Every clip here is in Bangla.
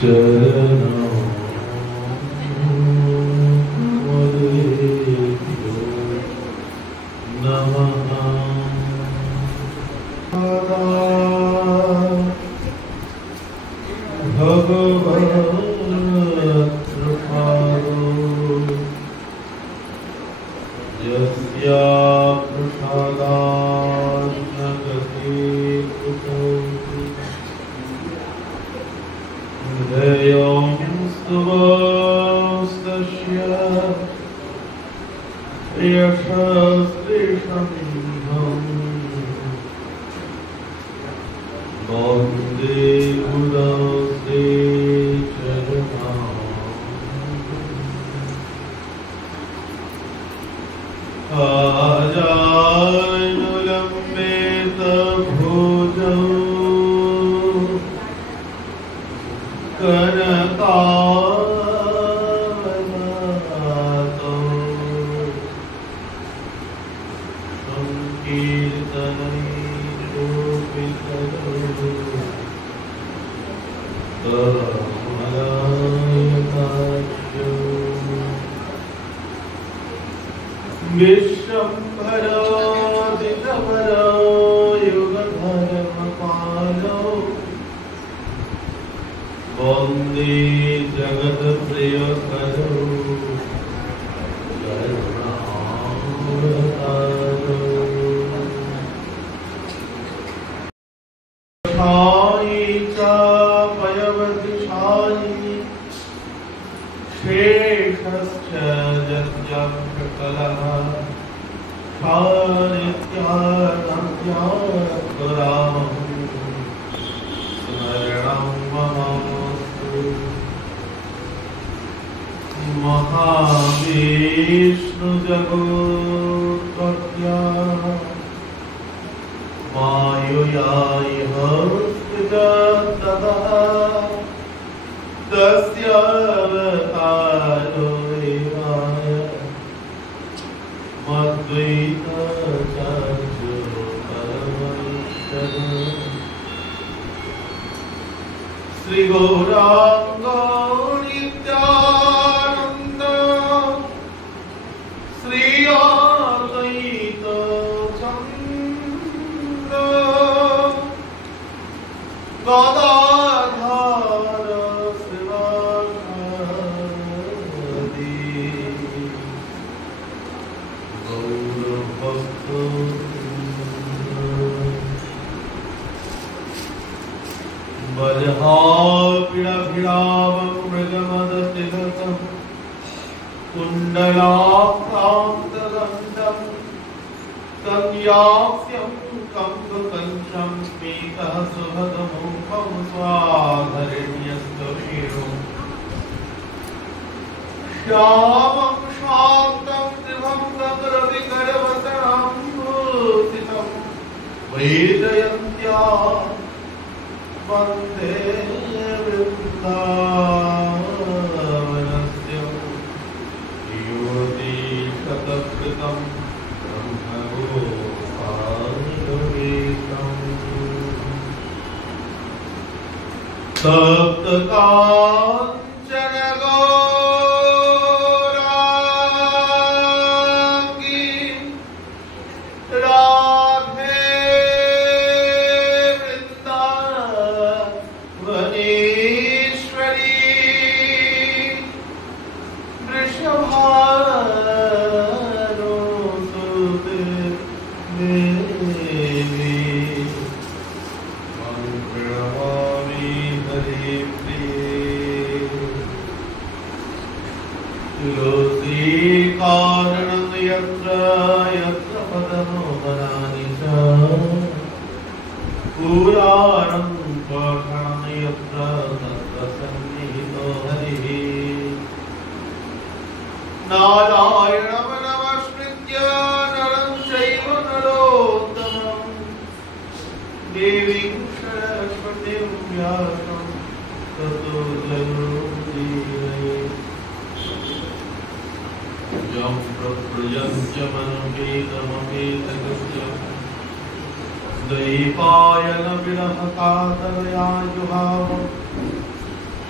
चरणों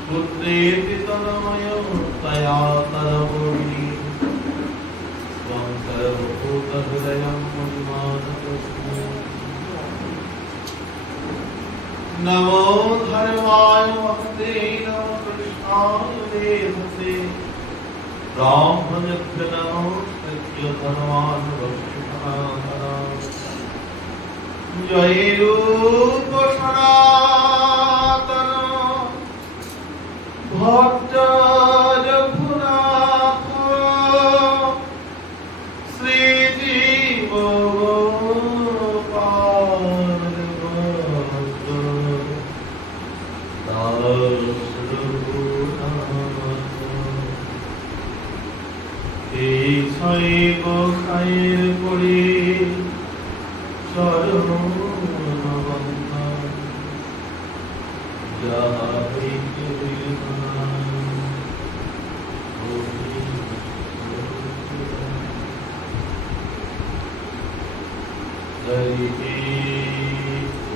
पुत्रेति तन्मय तया तदपूर्णी त्वं सर्वभूतहृदयं मुनिमानतोऽस्मि। नमो धर्माय महते नमो कृष्णाय वेदसे ब्राह्मणेभ्यो नमो सत्यधर्मान् वक्षिणाः। जय रूप सनातन भक्त रघुनाथ श्री जीव गोपाल भक्त दास रघुनाथ। এই শৈব খায়ের পড়ে চরণ বন্দন যাহা হইতে হইল না হরিকে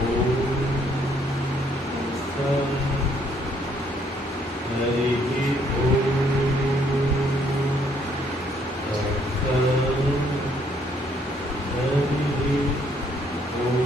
ওম হরিকে ওম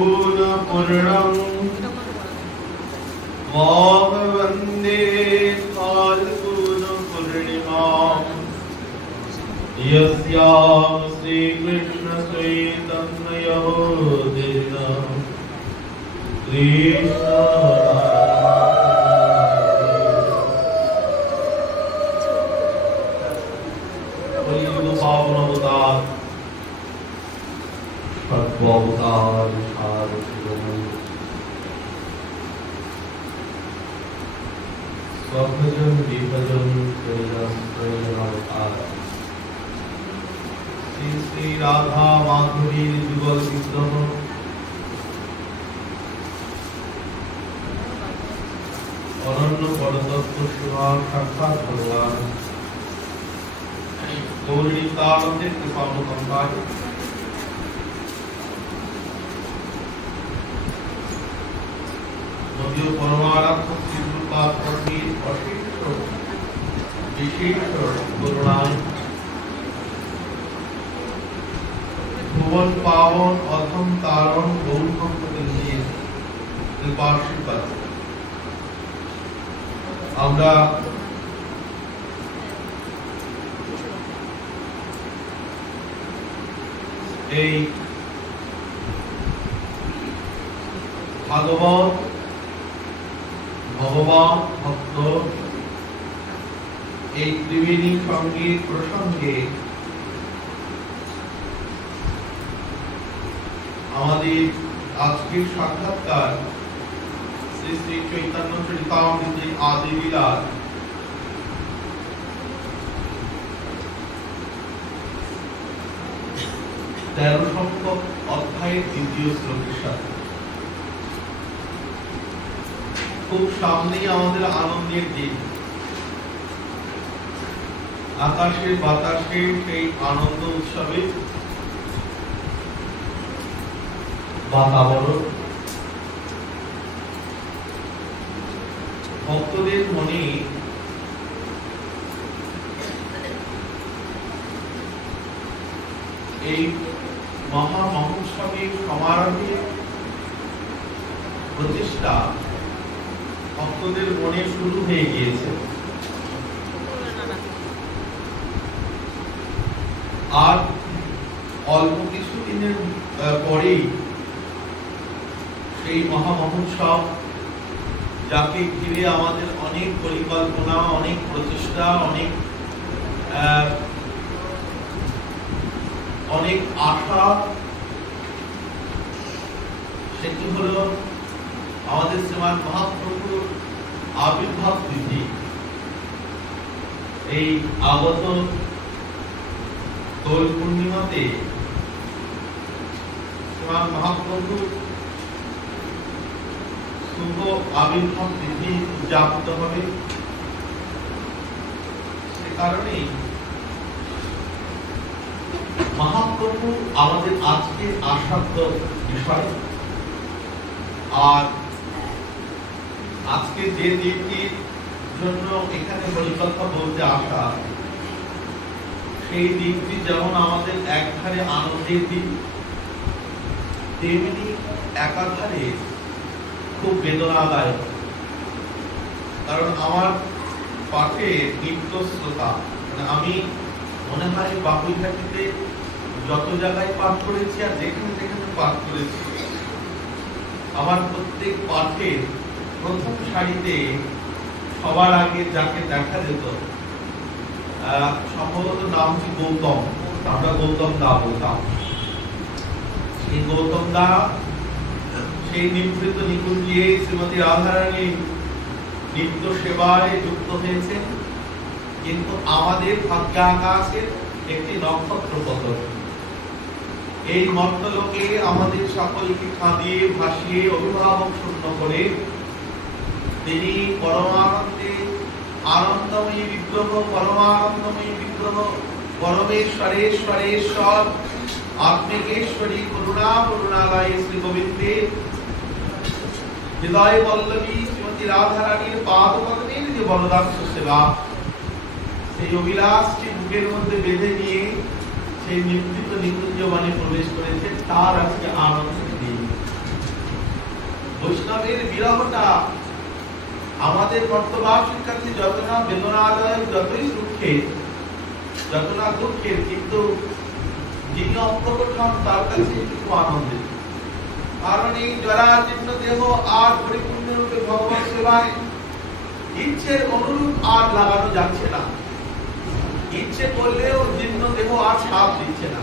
सर्वसद्गुणपूर्णं मां वन्दे फाल्गुनपूर्णिमां यस्यां श्रीकृष्णचैतन्ययोधेन स्वभजन विभजन श्री श्री राधा माधुरी जुगल विग्रह अनन्य परतत्व शिवा साक्षात भगवान गौरी तानंदे कृपानुकंपाय नव्य परमानंद श्रीपाद पत्नी अशिष विशेष करुणाय भुवन पावन अथम तारण गौरम प्रतिनिधि कृपाशीर्वाद আমরা এই ভাগবত ভগবান ভক্ত এই ত্রিবেণী সঙ্গীত প্রসঙ্গে আমাদের আজকের সাক্ষাৎকার শ্রী শ্রী চৈতন্য চরিতামৃতের আদি লীলার 13 সংখ্যক অধ্যায়ের দ্বিতীয় শ্লোকের সাথে। খুব সামনেই আমাদের আনন্দের দিন, আকাশে বাতাসে সেই আনন্দ উৎসবে বাতাবরণ, ভক্তদের মনে এই মহা মহোৎসবের সমারোহে প্রচেষ্টা ভক্তদের মনে শুরু হয়ে গিয়েছে। আর অল্প কিছুদিনের পরেই সেই মহা মহোৎসব, যাকে ঘিরে আমাদের অনেক পরিকল্পনা, অনেক প্রচেষ্টা, অনেক আশা, সেটি হল আমাদের শ্রীমান মহাপ্রভুর আবির্ভাব তিথি। এই আগত দোল পূর্ণিমাতে শ্রীমান মহাপ্রভুর শুভ আবির্ভাব তিথি উদযাপিত হবে। সে কারণেই মহাপ্রভু আমাদের আজকে আসাধ্য বিষয়। আর আজকে যে দিনটির জন্য এখানে হরিকথা বলতে আসা, সেই দিনটি যেমন আমাদের একধারে আনন্দের দিন, তেমনি একাধারে খুব বেদনাদায়ক। কারণ আমার পাঠে নিত্য শ্রোতা, মানে আমি মনে হয় বাবুইঘাটিতে যত জায়গায় পাঠ করেছি আর যেখানে যেখানে পাঠ করেছি, আমার প্রত্যেক পাঠের প্রথম সারিতে সবার আগে যাকে দেখা যেত, সম্ভবত নামটি গৌতম, আমরা গৌতম দা বলতাম। সেই গৌতম দা সেই নিভৃত নিকুঞ্জে শ্রীমতী রাধারানী নিত্য সেবায় যুক্ত হয়েছেন, কিন্তু আমাদের ভাগ্যাকাশের একটি নক্ষত্র পতন। এই মর্তলোকে আমাদের সকলকে কাঁদিয়ে ভাসিয়ে অভিভাবক শূন্য করে তিনি পরমানন্দে আনন্দময়ী বিগ্রহ, পরমানন্দময়ী বিগ্রহ, পরমেশ্বরেশ্বরেশ্বর আত্মিকেশ্বরী করুণা করুণালয় শ্রী গোবিন্দের হৃদয় বল্লভী শ্রীমতী রাধারানীর পাদপদ্মের যে বলদাস্য সেবা, সেই অভিলাষটি বুকের মধ্যে বেঁধে নিয়ে সেই নিভৃত নিকুঞ্জবনে প্রবেশ করেছে। তার আজকে আনন্দের দিন। বৈষ্ণবের বিরহটা আমাদের বর্তবাসীর কাছে যত না বেদনাদায়ক, যতই দুঃখের, যত না দুঃখের, কিন্তু যিনি অপ্রকট হন তার কাছে একটু আনন্দের। কারণ এই জরাজীর্ণ দেহ আর পরিপূর্ণরূপে ভগবান সেবায় ইচ্ছের অনুরূপ আর লাগানো যাচ্ছে না। ইচ্ছে করলেও জীর্ণ দেহ আর সাথ দিচ্ছে না।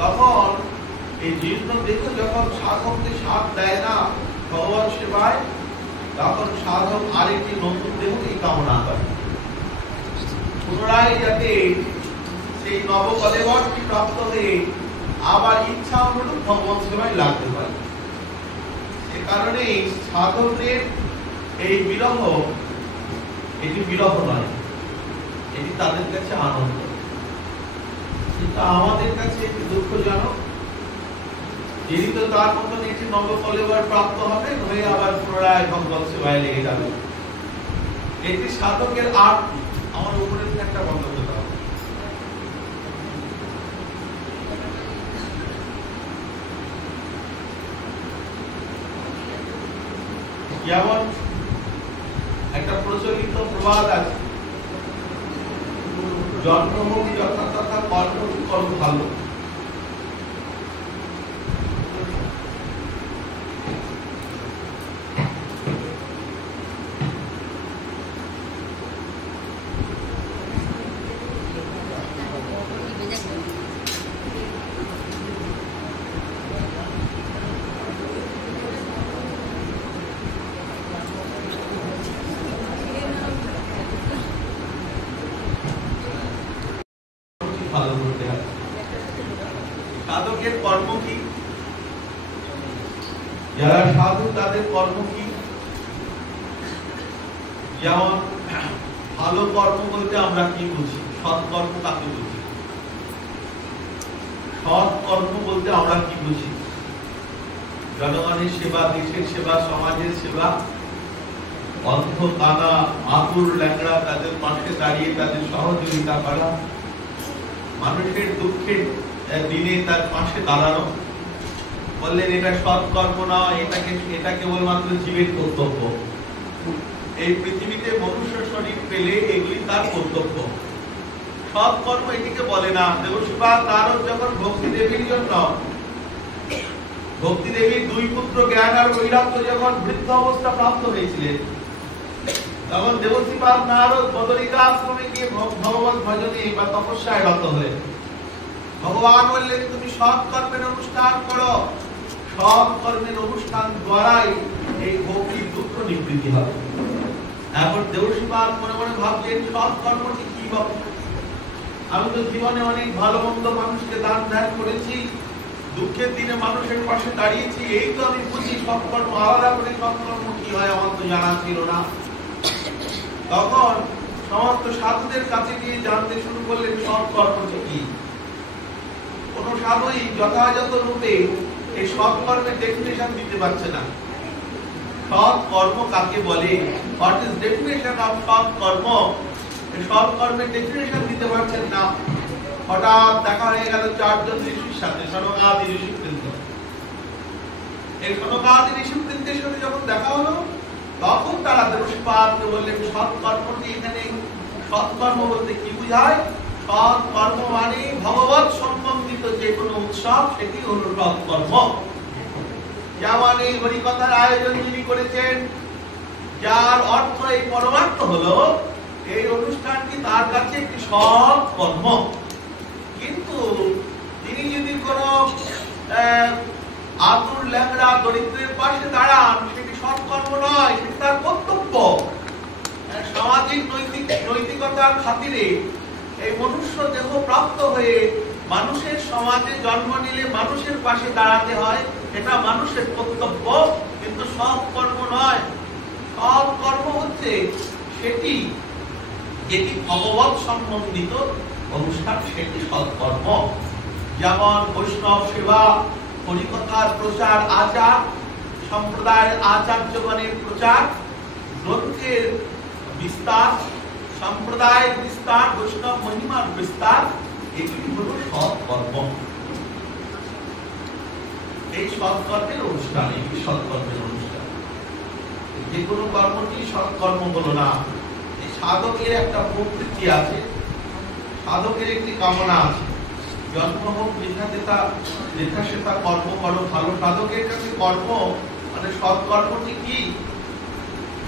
তখন এই জীর্ণ দেহ যখন সাধককে সাথ দেয় না ভগবান সেবায়, তখন সাধক আরেকটি নতুন দেহকে কামনা করে, পুনরায় যাতে সেই নবকলেবরটি প্রাপ্ত হয়ে আবার ইচ্ছা অনুরূপ ভগবান সেবায় লাগতে পারে। সে কারণে সাধকদের এই বিরহ, এটি বিরহ নয়, এটি তাদের কাছে আনন্দ। কিন্তু আমাদের কাছে একটি দুঃখজনক, যিনি তো তার মতন একটি নবকলেবর প্রাপ্ত হবে, হয়ে আবার পুনরায় ভগবত সেবায় লেগে যাবে। এটি সাধকের আট। আমার উপরে একটা বন্ধ করতে হবে। যেমন একটা প্রচলিত প্রবাদ আছে, জন্মভূমি যথা তথা কর্ম ভালো। ভালো করতে হবে। সাধকের কর্ম কি? যারা সাধু তাদের কর্ম কি? যেমন ভালো কর্ম বলতে আমরা কি বুঝি? সৎ কর্ম কাকে বুঝি? সৎ কর্ম বলতে আমরা কি বুঝি? জনগণের সেবা, দেশের সেবা, সমাজের সেবা, অন্ধ কানা আতুর ল্যাংড়া তাদের পাশে দাঁড়িয়ে তাদের সহযোগিতা করা, মানুষের দুঃখের দিনে তার পাশে দাঁড়ানো। বললেন এটা সৎ কর্ম না, এটা কেবলমাত্র জীবের কর্তব্য। এই পৃথিবীতে মনুষ্য শরীর পেলে এগুলি তার কর্তব্য। সৎ কর্ম এটিকে বলে না। দেবশ্রীপাদ নারদ যখন ভক্তি দেবীর জন্য, ভক্তি দেবীর দুই পুত্র জ্ঞান আর বৈরাগ্য যখন বৃদ্ধ অবস্থা প্রাপ্ত হয়েছিলেন, তখন দেবশ্রীপাদ নারদ বদরিকা আশ্রমে গিয়ে ভগবত ভজনে বা তপস্যায় রত হলেন। ভগবান বললেন তুমি সৎ কর্মের অনুষ্ঠান করো, সৎ কর্মের অনুষ্ঠান দ্বারাই এই ভক্তির দুঃখ নিবৃত্তি হবে। এখন দেবশ্রীপাদ মনে মনে ভাবছেন সৎ কর্মটি কি বাবু? আমি তো জীবনে অনেক ভালো মন্দ মানুষকে দান ধ্যান করেছি, দুঃখের দিনে মানুষের পাশে দাঁড়িয়েছি, এই তো আমি বুঝি সৎ কর্ম। আলাদা করে সৎ কর্ম কি হয় আমার তো জানা ছিল না। তখন সমস্ত সাধুদের কাছে গিয়ে জানতে শুরু করলেন সৎ কর্মটি কি। কোন সাধুই যথাযথ রূপে এই সৎ কর্মের ডেফিনেশন দিতে পারছে না। সৎ কর্ম কাকে বলে? হোয়াট ইজ ডেফিনেশন অফ সৎ কর্ম? এই সৎ কর্মের ডেফিনেশন দিতে পারছেন না। হঠাৎ দেখা হয়ে গেল চারজন ঋষির সাথে, সনকাদি ঋষিবৃন্দ। এই সনকাদি ঋষিবৃন্দের সাথে যখন দেখা হলো, তখন তারা দেবশ্রীপাদকে বললেন সৎ কর্মটি এখানে, সৎ কর্ম বলতে কি বোঝায়? সৎ কর্ম মানে ভগবত সম্বন্ধিত যে কোনো উৎসব, সেটি হলো সৎ কর্ম। যেমন এই হরিকথার আয়োজন যিনি করেছেন, যার অর্থ এই পরমার্থ হলো এই অনুষ্ঠানটি তার কাছে একটি সৎ কর্ম। কিন্তু তিনি যদি কোনো আতুর ল্যাংড়া দরিদ্রের পাশে দাঁড়ান, সেটি সৎ কর্ম নয়, সেটি তার কর্তব্য। সামাজিক নৈতিকতার খাতিরে এই মনুষ্য দেহ প্রাপ্ত হয়ে মানুষের সমাজে জন্ম নিলে মানুষের পাশে দাঁড়াতে হয়, এটা মানুষের কর্তব্য, কিন্তু সৎ কর্ম নয়। সৎ কর্ম হচ্ছে সেটি যেটি ভগবত সম্বন্ধিত অনুষ্ঠান, সেটি সৎ কর্ম। যেমন বৈষ্ণব সেবা, হরিকথার প্রচার, আচার, সম্প্রদায়ের আচার্যগণের প্রচার, গ্রন্থের বিস্তার, সম্প্রদায়ের বিস্তার, বৈষ্ণব মহিমার বিস্তার, এগুলি হল সৎ কর্ম। এই সৎ কর্মের অনুষ্ঠান, এই সৎ কর্মের অনুষ্ঠান। যে কোনো কর্মটি সৎ কর্ম হলো না। এই সাধকের একটা প্রকৃতি আছে, সাধকের একটি কামনা আছে, জন্ম হোক লেখা সেটা কর্ম করো ভালো। সাধকের কাছে কর্ম মানে সৎ কর্মটি কি?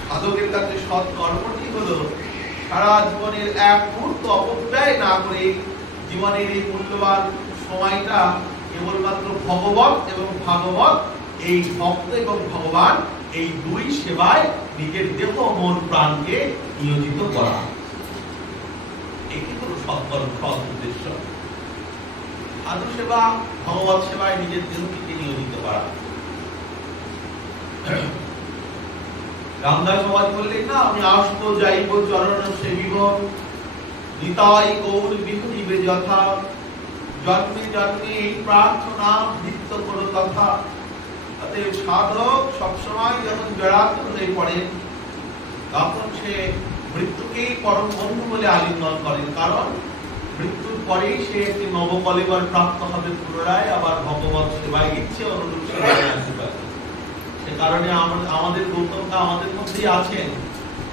সাধকের কাছে সৎ কর্মটি হলো সারা জীবনের এক মুহূর্ত অপব্যয় না করে জীবনের এই মূল্যবান সময়টা কেবলমাত্র ভগবত এবং ভাগবত, এই ভক্ত এবং ভগবান, এই দুই সেবায় নিজের দেহ মন প্রাণকে নিয়োজিত করা। এটি হলো সৎ কর্ম, সৎ উদ্দেশ্য। সাধু সেবা, ভগবত সেবায় নিজের দেহকে নিয়োজিত করা। রামদাস বাবা বললেন না, আমি আসবো যাইব চরণ সেবিব, নিতাই গৌর বিহরিবে যথা, জন্মে জন্মে এই প্রার্থনা বৃত্ত করো তথা। অতএব সাধক সবসময় যখন জড়াত হয়ে পড়েন, তখন সে মৃত্যুকেই পরম বন্ধু বলে আলিঙ্গন করেন। কারণ মৃত্যুর পরেই সে একটি নবকলেবর প্রাপ্ত হবে, পুনরায় আবার ভগবত সেবায় ইচ্ছে অনুরূপ সেবায় আসতে পারে। সে কারণে আমাদের গৌতমটা আমাদের মধ্যেই আছেন,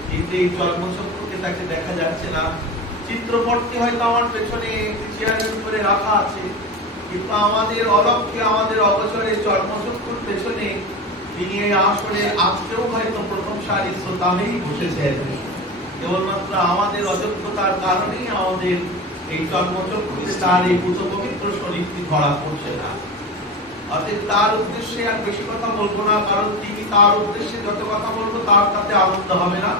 কিন্তু এই জন্মচক্রকে তাকে দেখা যাচ্ছে না। চিত্রপটটি হয়তো আমার পেছনে চেয়ারের উপরে রাখা আছে, কিন্তু আমাদের অলক্ষ্যে, আমাদের অগোচরে জন্মচক্রুর পেছনে তিনি এই আসরে আজকেও হয়তো প্রথম সারির শ্রোতা হয়েই বসেছেন। কেবলমাত্র আমাদের অযোগ্যতার কারণেই আমাদের এই জন্মচক্রুতে তার এই পুত পবিত্র শরীরটি ধরা পড়ছে না। অতএব তার উদ্দেশ্যে আর বেশি কথা বলবো না, কারণ তিনি তার উদ্দেশ্যে যত কথা বলবো তার তাতে আনন্দ হবে না।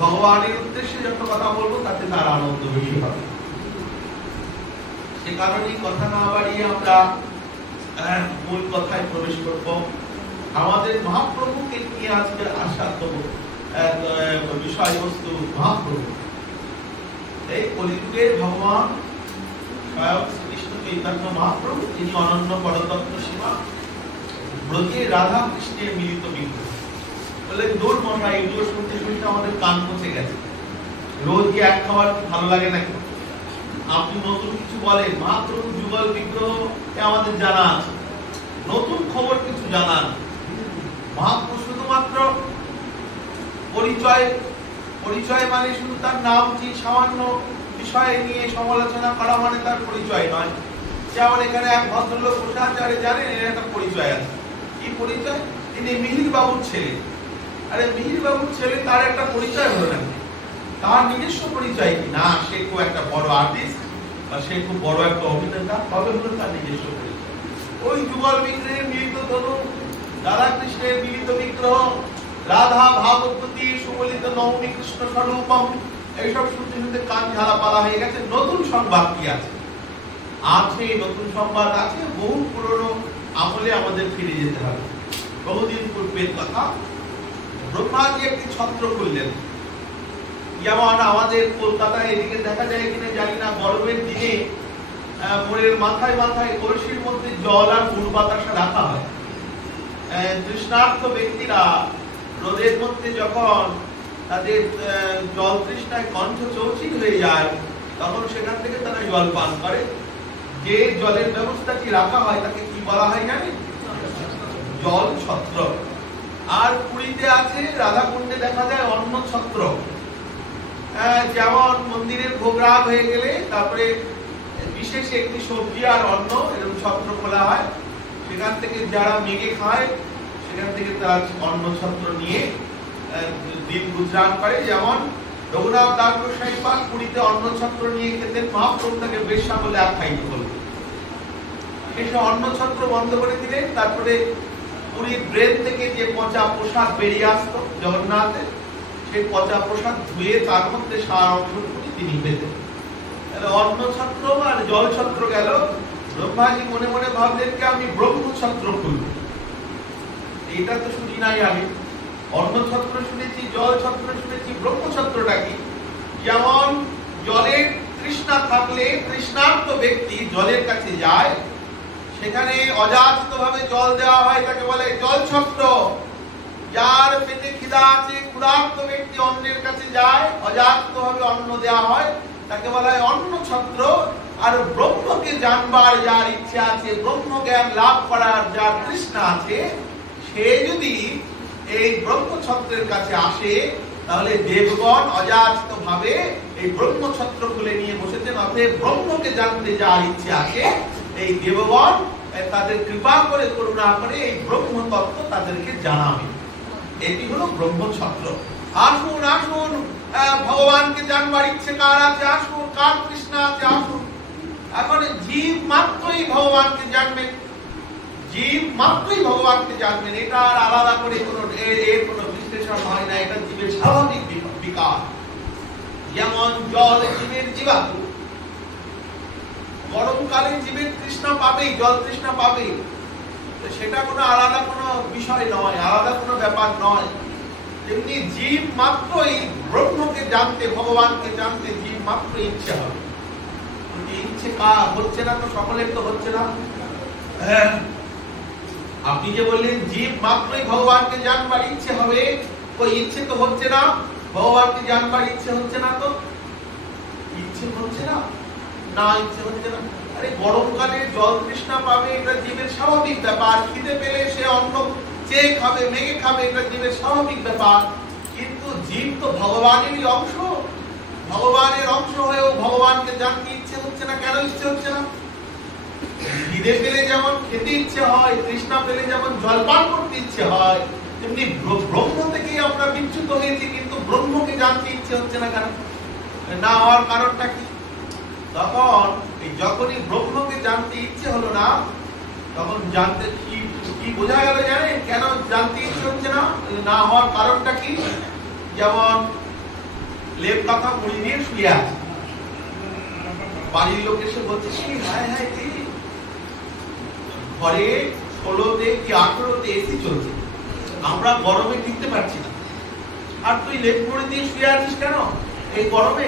ভগবানের উদ্দেশ্যে যত কথা বলবো তাতে তার আনন্দ বেশি হবে। সে কারণেই কথা না বাড়িয়ে আমরা মূল কথায় প্রবেশ করব। আমাদের মহাপ্রভুকে নিয়ে আজকে আসার বিষয়বস্তু মহাপ্রভু। এই কলিযুগের ভগবান স্বয়ং শ্রীকৃষ্ণ চৈতন্য মহাপ্রভু, তিনি অনন্য পরতত্ত্ব সীমা, ব্রজে রাধা কৃষ্ণের মিলিত বিগ্রহ। বলে দূর মশাই, এগুলো শুনতে শুনতে আমাদের কান পচে গেছে, রোজ কি এক খাবার ভালো লাগে নাকি? আপনি নতুন কিছু বলেন, মহাপ্রভু যুগল বিগ্রহ আমাদের জানা আছে, নতুন খবর কিছু জানান। মহাপ্রভু শুধুমাত্র পরিচয় মানে শুধু তার নাম কি সামান্য বিষয় নিয়ে সমালোচনা করা মানে তার পরিচয় নয়। যেমন এখানে এক ভদ্রলোক বসে আছে, আরে জানেন এর একটা পরিচয় আছে। কি পরিচয়? তিনি মিহির বাবুর ছেলে। আরে মিহির বাবুর ছেলে, তার একটা পরিচয় হলো নাকি? তার নিজস্ব পরিচয় কি না? সে খুব একটা বড় আর্টিস্ট বা সে খুব বড় একটা অভিনেতা, তবে হলো তার নিজস্ব পরিচয়। ওই যুগল বিগ্রহের মিলিত ধনু, রাধা কৃষ্ণের মিলিত বিগ্রহ, রাধা ভাবতী সুবলিত নবমী কৃষ্ণ স্বরূপম, এইসব শুনতে শুনতে কান ঝালাপালা হয়ে গেছে। নতুন সংবাদ কি আছে? নতুন সংবাদ আছে। বহু পুরনো আমলে আমাদের ফিরে যেতে হবে। বহুদিন পূর্বের কথা, ব্রহ্মাজি একটি ছত্র খুললেন। যেমন আমাদের কলকাতায় এদিকে দেখা যায় কিনা জানি না, গরমের দিনে মোড়ের মাথায় মাথায় কলসির মধ্যে জল আর গুড় বাতাসা রাখা হয়। তৃষ্ণার্ত ব্যক্তিরা রোদের মধ্যে যখন তাদের জল তৃষ্ণায় কণ্ঠ চৌচির হয়ে যায়, তখন সেখান থেকে তারা জল পান করে। যে জলের ব্যবস্থাটি রাখা হয় তাকে কি বলা হয় জানেন? জল ছত্র। আর পুরীতে আছে, রাধাকুণ্ডে দেখা যায় অন্ন ছত্র। যেমন মন্দিরের ভোগরাগ হয়ে গেলে তারপরে বিশেষ একটি সবজি আর অন্ন এরকম ছত্র খোলা হয়, সেখান থেকে যারা মেঘে খায় সেখান থেকে তারা অন্ন ছত্র নিয়ে দিন গুজরান করে। যেমন রঘুনাথ দাস গোস্বামী পাল পুরীতে অন্ন ছত্র নিয়ে খেতেন, মহাপ্রভু তাকে বেশ্যা বলে আখ্যায়িত করলেন। এসে অন্ন ছত্র বন্ধ করে দিলেন। তারপরে পুরীর ব্রেন থেকে যে পচা প্রসাদ বেরিয়ে আসতো জগন্নাথের, সেই পচা প্রসাদ ধুয়ে তার মধ্যে সার অংশটুকু তিনি পেতেন। অন্ন ছত্র আর জল ছত্র গেল। ব্রহ্মাজি মনে মনে ভাবলেন যে আমি ব্রহ্ম ছত্র খুলব। এটা তো শুনি নাই আমি, অন্ন ছত্র শুনেছি, জল ছত্র শুনেছি, ব্রহ্ম ছত্রটা কি? যেমন জলের তৃষ্ণা থাকলে তৃষ্ণার্ত ব্যক্তি জলের কাছে যায়, সেখানে অযাচিত ভাবে জল দেওয়া হয়, তাকে বলে জল ছত্র। যার পেটে খিদা আছে, ক্ষুধার্ত ব্যক্তি অন্নের কাছে যায়, অযাচিত ভাবে অন্ন দেওয়া হয়, তাকে বলা হয় অন্ন ছত্র। আর ব্রহ্মকে জানবার যার ইচ্ছা আছে, ব্রহ্ম জ্ঞান লাভ করার যার তৃষ্ণা আছে, সে যদি এই ব্রহ্ম ছত্রের কাছে আসে, তাহলে দেবগণ অযাচিত ভাবে এই ব্রহ্ম ছত্র খুলে নিয়ে বসেছেন। অতএব ব্রহ্মকে জানতে যার ইচ্ছে আছে, এই দেবগণ তাদের কৃপা করে করুণা করে এই ব্রহ্ম তত্ত্ব তাদেরকে জানাবে। এটি হলো ব্রহ্ম ছত্র। আসুন আসুন, ভগবানকে জানবার ইচ্ছে কার আছে আসুন, কার তৃষ্ণা আছে আসুন। এখন জীব মাত্রই ভগবানকে জানবেন, জীব মাত্রই ভগবানকে জানবেন। এটা আর আলাদা করে এর কোনো বিশ্লেষণ হয় না, এটা জীবের স্বাভাবিক বিকাশ। যেমন জল জীবের জীবাত্ম, গরমকালে জীবের তৃষ্ণা পাবেই, জল তৃষ্ণা পাবেই, সেটা কোনো আলাদা কোনো বিষয় নয়, আলাদা কোনো ব্যাপার নয়। তেমনি জীব মাত্রই ব্রহ্মকে জানতে, ভগবানকে জানতে জীব মাত্র ইচ্ছে হবে। ইচ্ছে হচ্ছে না তো, সকলের তো হচ্ছে না। আপনি যে বললেন জীব মাত্রই ভগবানকে জানবার ইচ্ছে হবে, ওই ইচ্ছে তো হচ্ছে না, ভগবানকে জানবার ইচ্ছে হচ্ছে না। তো ইচ্ছে হচ্ছে না, না ইচ্ছে হচ্ছে না। আরে গরমকালে জল তৃষ্ণা পাবে, এটা জীবের স্বাভাবিক ব্যাপার। খিদে পেলে সে অন্ন চেয়ে খাবে, মেঘে খাবে, এটা জীবের স্বাভাবিক ব্যাপার। কিন্তু জীব তো ভগবানেরই অংশ, ভগবানের অংশ হয়েও ভগবানকে জানতে ইচ্ছে হচ্ছে না। কেন ইচ্ছে হচ্ছে না? খিদে পেলে যেমন খেতে ইচ্ছে হয়, তৃষ্ণা পেলে যেমন জলপান করতে ইচ্ছে হয়, তেমনি ব্রহ্ম থেকেই আমরা বিচ্যুত হয়েছি, কিন্তু ব্রহ্মকে জানতে ইচ্ছে হচ্ছে না। কেন না হওয়ার কারণটা কি? তখন যখনই ব্রহ্মকে জানতে ইচ্ছে হলো না, তখন জানতে কি বোঝা গেল জানেন? কেন জানতে ইচ্ছে হচ্ছে না, না হওয়ার কারণটা কি? যেমন লেপ কাঁথা মুড়ি দিয়ে শুয়ে আছে, বাড়ির লোক এসে বলছে হায় হায় কি ঘরে 16তে কি 18তে এসি চলছে, আমরা গরমে টিকতে পারছি না, আর তুই লেপ মুড়ি দিয়ে শুয়ে আছিস কেন এই গরমে?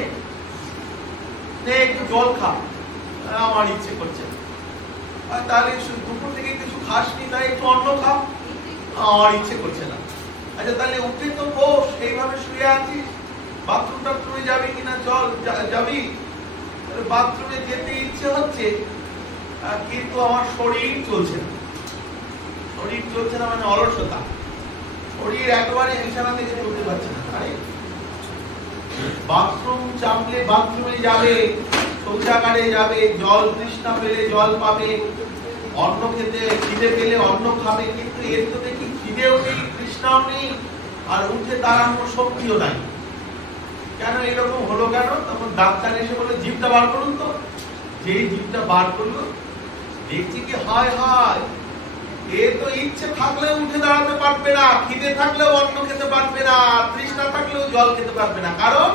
একটু জল খা, আমার ইচ্ছে করছে। আর তাহলে দুপুর থেকে কিছু খাসনি, তাই একটু অন্ন খা, আমার ইচ্ছে করছে না। আচ্ছা তাহলে উঠে তো বস, এইভাবে শুয়ে আছিস, বাথরুম টাথরুমে যাবি কিনা, চল যাবি, বাথরুমে যেতে ইচ্ছে হচ্ছে, কিন্তু আমার শরীর চলছে না। শরীর চলছে না মানে অলসতা, শরীর একেবারে বিছানা থেকে চলতে পারছে না। আরে বাথরুম চাপলে বাথরুমে যাবে, শৌচাগারে যাবে, জল তৃষ্ণা পেলে জল পাবে, অন্ন খেতে খিদে পেলে অন্ন খাবে, কিন্তু এর তো দেখি খিদেও নেই, তৃষ্ণাও নেই, আর উঠে দাঁড়ানোর শক্তিও নাই। কেন এরকম হলো কেন? তখন ডাক্তার এসে বলে জিভটা বার করুন তো। যেই জিভটা বার করলো, দেখছি কি হায় হায়, এ তো ইচ্ছে থাকলেও উঠে দাঁড়াতে পারবে না, খিদে থাকলেও অন্ন খেতে পারবে না, তৃষ্ণা থাকলেও জল খেতে পারবে না। কারণ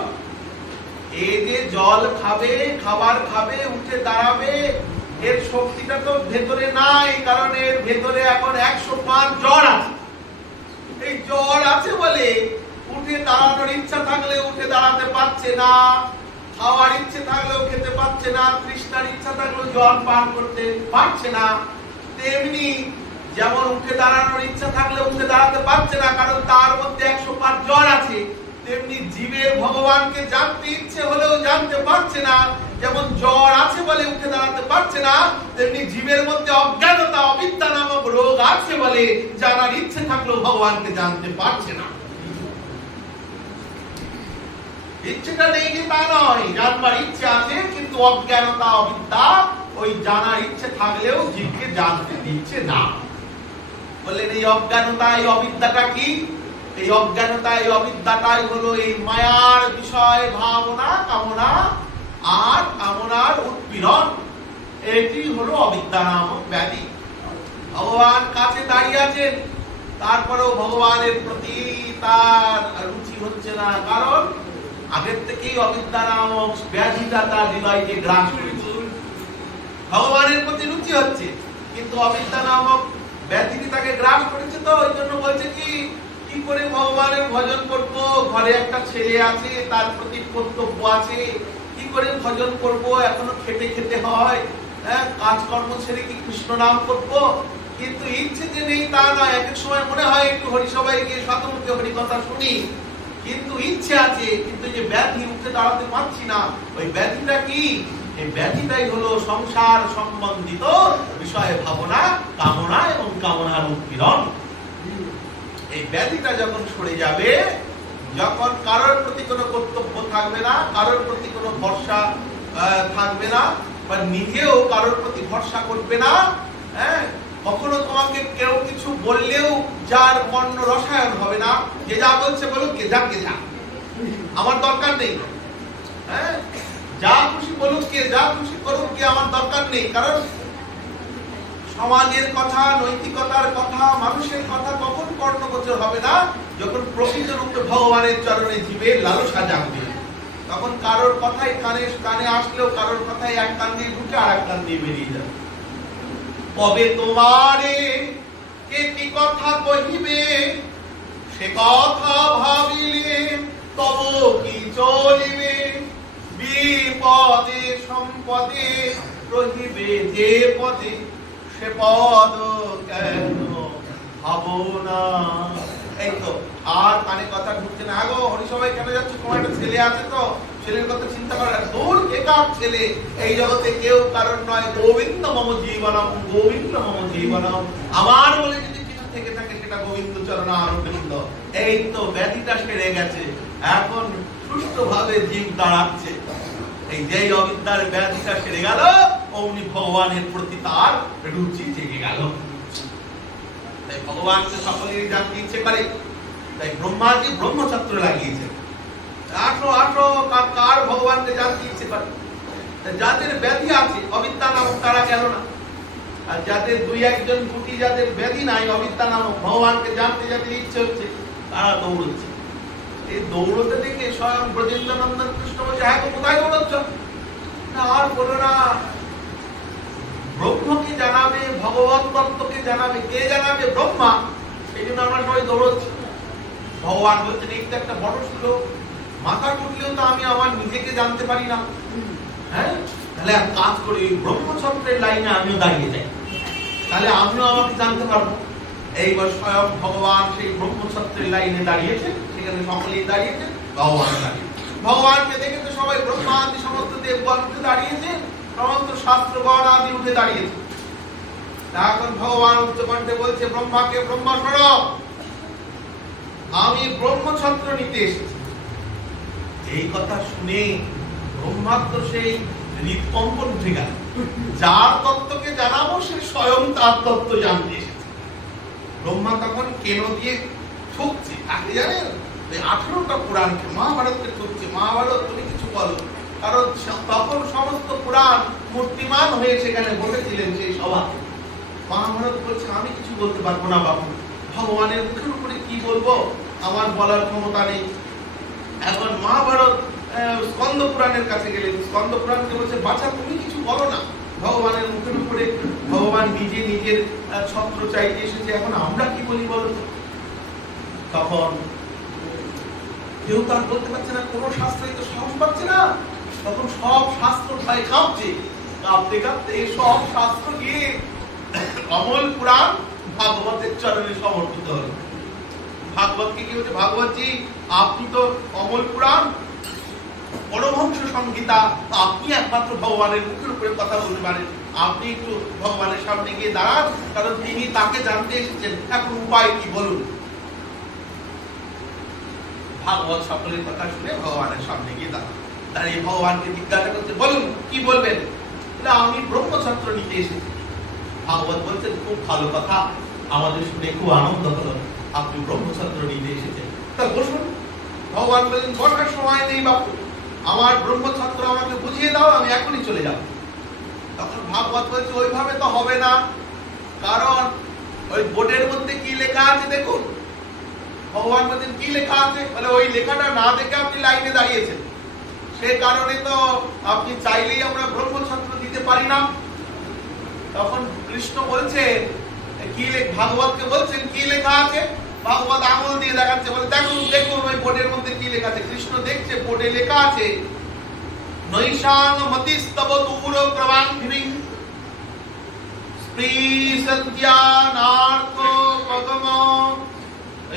এ যে জল খাবে, খাবার খাবে, উঠে দাঁড়াবে, এর শক্তিটা তো ভেতরে নাই, কারণ এর ভেতরে এখন 105 জ্বর আছে। এই জ্বর আছে বলে উঠে দাঁড়ানোর ইচ্ছা থাকলে উঠে দাঁড়াতে পারছে না, খাওয়ার ইচ্ছে থাকলেও খেতে পারছে না, তৃষ্ণার ইচ্ছা থাকলেও জল পান করতে পারছে না। তেমনি যেমন উঠে দাঁড়ানোর ইচ্ছা থাকলে উঠে দাঁড়াতে পারছে না, কারণ তার মধ্যে 105 জ্বর আছে। তেমনি জীবের ভগবানকে জানতে ইচ্ছে হলেও জানতে পারছে না, যেমন জ্বর আছে বলে উঠে দাঁড়াতে পারছে না, তেমনি জীবের মধ্যে অজ্ঞানতা অবিদ্যা নামক রোগ আছে বলে জানার ইচ্ছে থাকলেও ভগবানকে জানতে পারছে না। ইচ্ছেটা নেই যে তা নয়, জানবার ইচ্ছে আছে, কিন্তু অজ্ঞানতা অবিদ্যা ওই জানার ইচ্ছে থাকলেও জীবকে জানতে দিচ্ছে না। বললেন এই অজ্ঞানতা এই অবিদ্যাটা কি? এই অজ্ঞানতা এই অবিদ্যাটাই হলো এই মায়ার বিষয় ভাবনা, কামনা আর কামনার উৎপীড়ন। এটি হলো অবিদ্যা নামক ব্যাধি। ভগবান কাছে দাঁড়িয়ে আছেন, তারপরেও ভগবানের প্রতি তার রুচি হচ্ছে না, কারণ আগের থেকেই অবিদ্যা নামক ব্যাধিটা তার হৃদয়কে গ্রাস করেছে। ভগবানের প্রতি রুচি হচ্ছে, কিন্তু অবিদ্যা নামক ব্যাধিটি তাকে গ্রাস করেছে। তো ওই জন্য বলছে কি করে ভগবানের ভজন করব, ঘরে একটা ছেলে আছে, তার প্রতি কর্তব্য আছে, কি করে ভজন করব, এখনো খেতে খেতে হয়, কাজকর্ম ছেড়ে কি কৃষ্ণ নাম করব? কিন্তু ইচ্ছে যে নেই তা নয়, এক এক সময় মনে হয় একটু হরিসভায় গিয়ে শতমুখে হরিকথা শুনি, কিন্তু ইচ্ছে আছে, কিন্তু যে ব্যাধি উঠে দাঁড়াতে পারছি না, ওই ব্যাধিটা কি? এই ব্যাধিটাই হলো সংসার সম্বন্ধিত বিষয়ে ভাবনা, কামনা এবং কামনার উৎপীড়ন। এই ব্যাধিটা যখন সরে যাবে, যখন কারোর প্রতি কোনো কর্তব্য থাকবে না, কারোর প্রতি কোনো ভরসা থাকবে না, বা নিজেও কারোর প্রতি ভরসা করবে না, কখনো তোমাকে কেউ কিছু বললেও যার মন রসায়ন হবে না, যে যা বলছে বলুক, কে যা আমার দরকার নেই, যা খুশি বলুক, কে যা খুশি করুক, কে আমার দরকার নেই। কারণ সমাজের কথা, নৈতিকতার কথা, মানুষের কথা কখন কর্ণগোচর হবে না? যখন প্রকৃত রূপে ভগবানের চরণে জীবের লালসা জাগবে, তখন কারোর কথাই কানে আসলেও কারোর কথাই এক কান দিয়ে ঢুকে আর এক কান দিয়ে বেরিয়ে যাবে। কবে তোমারে কে কি কথা কহিবে, সে কথা ভাবিলে তব কি চলিবে, বিপদে সম্পদে রহিবে যে পদে, সে পদ কেন ভাবো না। এই তো আর কানে কথা ঢুকছে না। আগো হরিসভায় কেন যাচ্ছে? তোমার একটা ছেলে আছে, তো ছেলের কথা চিন্তা করে দূর একার ছেলে, এই জগতে কেউ কারণ নয়। গোবিন্দ মম জীবনম, গোবিন্দ মম জীবনম, আমার বলে যদি কিছু থেকে থাকে সেটা গোবিন্দ চরণ আনন্দ। এই তো ব্যাধিটা সেরে গেছে, এখন সুষ্ঠুভাবে জীব দাঁড়াচ্ছে। এই যে অবিদ্যার ব্যাধিটা সেরে গেল, অমনি ভগবানের প্রতি তার রুচি জেগে গেল। তাই ভগবানকে সকলেরই জানতে ইচ্ছে করে, তাই ব্রহ্মাজি ব্রহ্মছত্র লাগিয়েছে। আসো কার ভগবানকে জানতে ইচ্ছে করে? যাদের ব্যাধি আছে অবিদ্যা নামক, তারা গেল না। আর যাদের দুই একজন গুটি, যাদের ব্যাধি নাই অবিদ্যা নামক, ভগবানকে জানতে যাদের ইচ্ছে হচ্ছে, তারা দৌড়চ্ছে। এই দৌড়তে দেখে স্বয়ং ব্রজেন্দ্র নন্দন কৃষ্ণ বলছে, হ্যাঁ কোথায় দৌড়চ্ছ? না আর বলো না, ব্রহ্মকে জানাবে, ভগবত তত্ত্বকে জানাবে, কে জানাবে? ব্রহ্মা। সেই জন্য আমরা সবাই দৌড়চ্ছি। ভগবান বলছেন এই তো একটা বড় শ্লোক, মাথা টুকলেও তো আমি আমার নিজেকে জানতে পারি না। হ্যাঁ, তাহলে এক কাজ করি, ব্রহ্মছত্রের লাইনে আমিও দাঁড়িয়ে যাই, তাহলে আমিও আমাকে জানতে পারবো। এইবার স্বয়ং ভগবান সেই ব্রহ্মছত্রের লাইনে দাঁড়িয়েছেন, সেখানে সকলেই দাঁড়িয়েছেন, ভগবান দাঁড়িয়ে। ভগবানকে দেখে তো সবাই ব্রহ্মা আদি সমস্ত দেবগণ উঠে দাঁড়িয়েছে, সমস্ত শাস্ত্রগণ আদি উঠে দাঁড়িয়েছে। এখন ভগবান উচ্চকণ্ঠে বলছে ব্রহ্মাকে, ব্রহ্মা শোনো, আমি ব্রহ্মছত্র নিতে এসেছি। এই কথা শুনে ব্রহ্মার তো সেই হৃদকম্পন উঠে গেল। যার তত্ত্বকে জানাবো সে স্বয়ং তার তত্ত্ব জানতে এসেছে। ব্রহ্মা তখন কেন দিয়ে ঠুকছে, আগে জানেন 18টা পুরাণকে, মহাভারতকে ঠুকছে, মহাভারত তুমি কিছু বলো। কারণ তখন সমস্ত পুরাণ মূর্তিমান হয়ে সেখানে বসেছিলেন সেই সভাতে। মহাভারত বলছে আমি কিছু বলতে পারবো না বাবু, ভগবানের মুখের উপরে কি বলবো, আমার বলার ক্ষমতা নেই। এখন মহাভারত স্কন্দ পুরাণের কাছে গেলেন, স্কন্দ পুরাণকে বলছে বাছা তুমি কিছু বলো না, ভগবানের মুখের উপরে ভগবান নিজে নিজের ছত্র চাইতে এসেছে, এখন আমরা কি বলি বলো তো। তখন কেউ তার বলতে পারছে না, কোন শাস্ত্রই তো সাহস পাচ্ছে না। তখন সব শাস্ত্র ভয় কাঁপছে, কাঁপতে কাঁপতে সব শাস্ত্র গিয়ে অমল পুরাণ ভাগবতের চরণে সমর্পিত হল। ভাগবতকে কি বলছে, ভাগবতজি আপনি তো অমল পুরাণ, পরমহংস সংহিতা, আপনি একমাত্র ভগবানের মুখের উপরে কথা বলতে পারেন, আপনি একটু ভগবানের সামনে গিয়ে দাঁড়ান, কারণ তিনি তাকে জানতে এসেছেন, এখন উপায় কি বলুন। ভাগবত সকলের কথা শুনে ভগবানের সামনে গিয়ে দাঁড়িয়ে ভগবানকে জিজ্ঞাসা করছে বলুন কি বলবেন। আমি ব্রহ্মছত্র নিতে এসেছি। ভাগবত বলছেন খুব ভালো কথা, আমাদের শুনে খুব আনন্দ হলো, আপনি ব্রহ্মছত্র নিতে এসেছেন, তা বসুন। ভগবান বললেন বসার সময় নেই বাবু, আমার ব্রহ্মছত্র আমাকে বুঝিয়ে দাও, আমি এখনই চলে যাব। তখন ভাগবত বলছে ওইভাবে তো হবে না, কারণ ওই বোর্ডের মধ্যে কি লেখা আছে দেখুন। ভগবান বলছেন কি লেখা আছে, বলে ওই লেখাটা না দেখে আপনি লাইনে দাঁড়িয়েছেন, সে কারণে তো আপনি চাইলেই আমরা ব্রহ্মছত্র দিতে পারি না। তখন কৃষ্ণ বলছে কি ভাগবতকে বলছেন কি লেখা আছে। ভাগবত আঙুল দিয়ে দেখাচ্ছে, বলে দেখুন দেখুন ওই বোর্ডের মধ্যে কি লেখা আছে। কৃষ্ণ দেখছে বোর্ডে লেখা আছে নৈশাং মতিস্তব দূর প্রবান্ধিনী স্ত্রী সত্যানার্থ পগম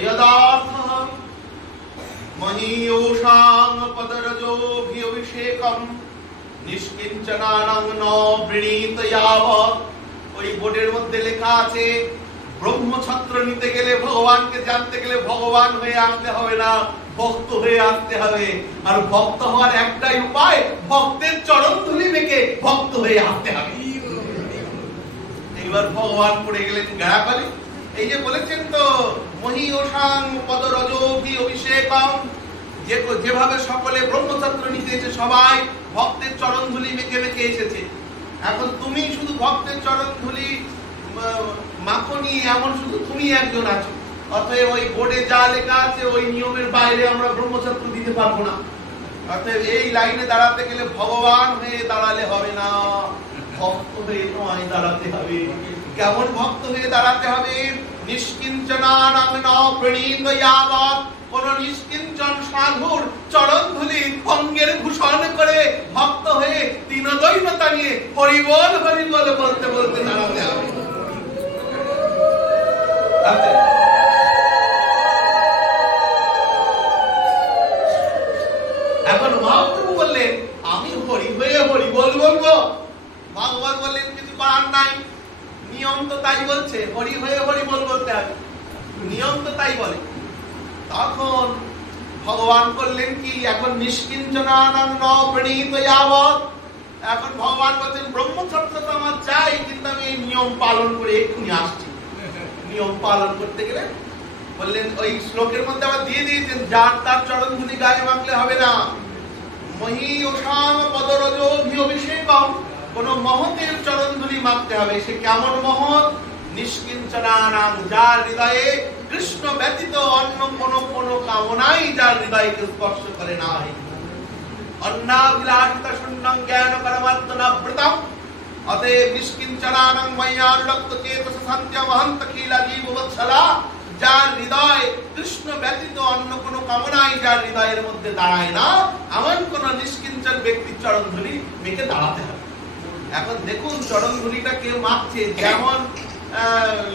यदार्थः महीयोषां पदरजोऽभिषेकं निष्किञ्चनानं न वृणीत यावत्। ওই বোর্ডের মধ্যে লেখা আছে ব্রহ্মছত্র নিতে গেলে, ভগবানকে জানতে গেলে ভগবান হয়ে আসতে হবে না, ভক্ত হয়ে আসতে হবে। আর ভক্ত হওয়ার একটাই উপায়, ভক্তের চরণ ধুলি মেখে ভক্ত হয়ে আসতে হবে। এইবার ভগবান পড়ে গেলেন গায়াকালি। এই যে বলেছেন তো মহীয়সাং পদরজোভি অভিষেকম, যেভাবে সকলে ব্রহ্মছত্র নিতে এসে সবাই ভক্তের চরণ ধুলি মেখে মেখে এসেছে, এখন তুমি শুধু ভক্তের চরণ ধুলি মাখনি, এমন শুধু তুমি একজন আছো। অতএব ওই বোর্ডে যা লেখা আছে ওই নিয়মের বাইরে আমরা ব্রহ্মছত্র দিতে পারবো না। অতএব এই লাইনে দাঁড়াতে গেলে ভগবান হয়ে দাঁড়ালে হবে না, ভক্ত হয়ে তোমায় দাঁড়াতে হবে। কেমন ভক্ত হয়ে দাঁড়াতে হবে? নিষ্কিঞ্চনানাং ন প্রণীত ইয়াবৎ, কোন নিষ্কিঞ্চন সাধুর চরণ ধুলি অঙ্গের ভূষণ করে ভক্ত হয়ে দীনদৈন্যতা নিয়ে হরি বল বলতে বলতে দাঁড়াতে হবে। এখন মহাপ্রভু বললেন আমি হরি হয়ে হরি বলবো। ভগবান বললেন কিছু করার নাই, নিয়ম তো তাই বলছে, হরি হয়ে হরি বলতে হবে, নিয়ম তো তাই বলে। তখন ভগবান বললেন কি, এখন নিষ্কিঞ্চনানাং ন প্রণীত ইয়াবৎ, এখন ভগবান বলছেন ব্রহ্মছত্র তো আমার চাই, কিন্তু আমি এই নিয়ম পালন করে এক্ষুনি আসছি। নিয়ম পালন করতে গেলে বললেন ওই শ্লোকের মধ্যে আবার দিয়ে দিয়েছেন যার তার চরণ ধুলি গায়ে মাখলে হবে না। মহীয়সাং পদরজোভি অভিষেকম, কোন মহতের চরণ ধুলি মাখতে হবে। সে কেমন মহৎ? নিষ্কিঞ্চনানাং, যার হৃদয়ে কৃষ্ণ ব্যতীত অন্য কোন কামনাই যার হৃদয়কে স্পর্শ করে নাই। অন্নাভিলাষিতা শূন্যং জ্ঞান পরমাত্মনাবৃতম, অতএব নিষ্কিঞ্চনানং ময়্যানুরক্ত চেতস সন্ত্য মহন্ত খিলা জীববৎসলা, যার হৃদয় কৃষ্ণ ব্যতীত অন্য কোনো কামনাই যার হৃদয়ের মধ্যে দাঁড়ায় না, এমন কোন নিষ্কিঞ্চন ব্যক্তির চরণ ধুলি মেখে দাঁড়াতে হবে। এখন দেখুন চরণ ধুলিটা কেউ মাখছে, যেমন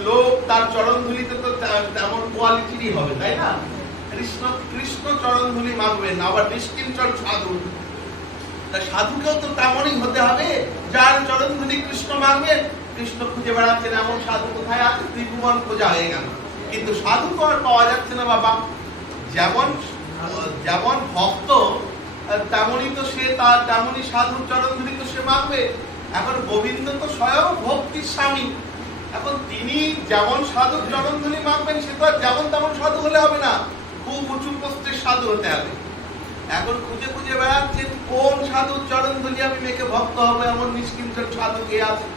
লোক তার চরণ ধুলিতে তো তেমন কোয়ালিটিরই হবে, তাই না? কৃষ্ণ চরণ ধুলি মাখবেন, আবার নিষ্কিঞ্চন সাধু, সাধুকেও তো তেমনই হতে হবে, যার চরণ ধুলি কৃষ্ণ মাখবেন। কৃষ্ণ খুঁজে বেড়াচ্ছেন এমন সাধু কোথায় আছে? ত্রিভুবন খোঁজা হয়ে গেল, কিন্তু সাধু তো আর পাওয়া যাচ্ছে না বাবা। যেমন ভক্ত তেমনই তো সে, তার তেমনই সাধুর চরণ ধুলি তো সে মাখবে। এখন গোবিন্দ তো স্বয়ং ভক্তির স্বামী, এখন তিনি যেমন সাধুর চরণ ধুলি মাখবেন, সে তো আর যেমন তেমন সাধু হলে হবে না, খুব উঁচু পোস্টের সাধু হতে হবে। এখন খুঁজে খুঁজে বেড়াচ্ছেন কোন সাধুর চরণ ধুলি আমি মেখে ভক্ত হবে, এমন নিষ্কিঞ্চন সাধু কে আছে?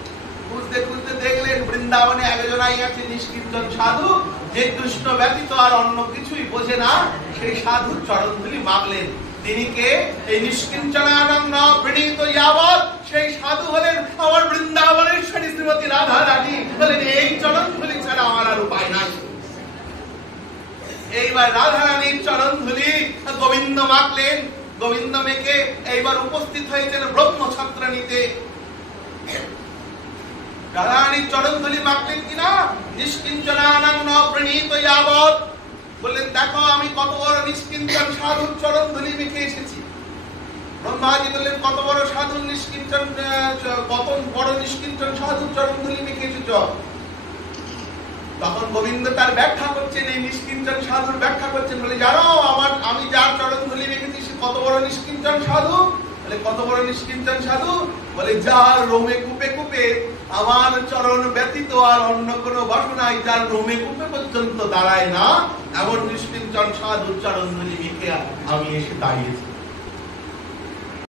খুঁজতে খুঁজতে দেখলেন বৃন্দাবনে একজনাই আছে নিষ্কিঞ্চন সাধু, যে কৃষ্ণ ব্যতীত আর অন্য কিছুই বোঝে না, সেই সাধুর চরণ ধুলি মাখলেন। তিনি কে? এই নিষ্কিঞ্চনানং ন প্রণীত যাবৎ, সেই সাধু হলেন আমার বৃন্দাবনেশ্বরী শ্রীমতী রাধা রানী। বলেন এই চরণ ধুলি ছাড়া আমার আর উপায় নাই। এইবার রাধা রানীর চরণ ধুলি গোবিন্দ মাখলেন, গোবিন্দ মেখে এইবার উপস্থিত হয়েছেন ব্রহ্মছত্র নিতে। রাধা রানীর চরণ ধুলি মাখলেন কিনা? নিষ্কিঞ্চনানং ন প্রণীত যাবৎ, বললেন দেখো আমি কত বড় নিষ্কিঞ্চন সাধুর চরণ ধুলি মেখে এসেছি। ব্রহ্মাজি বললেন কত বড় সাধু নিষ্কিঞ্চন, কত বড় নিষ্কিঞ্চন সাধুর চরণ ধুলি মেখে এসেছ। তখন গোবিন্দ তার ব্যাখ্যা করছেন, এই নিষ্কিঞ্চন সাধুর ব্যাখ্যা করছেন, বলে জানো আমি যার চরণ ধুলি রেখেছি সে কত বড় নিষ্কিঞ্চন সাধু। বলে কত বড় নিষ্কিঞ্চন সাধু? বলে যার রোমে কূপে কূপে আমার চরণ ব্যতীত আর অন্য কোনো বাসনায় যার রোমে কূপে পর্যন্ত দাঁড়ায় না, এমন নিষ্কিঞ্চন সাধুর চরণ ধুলি মেখে আমি এসে দাঁড়িয়েছি।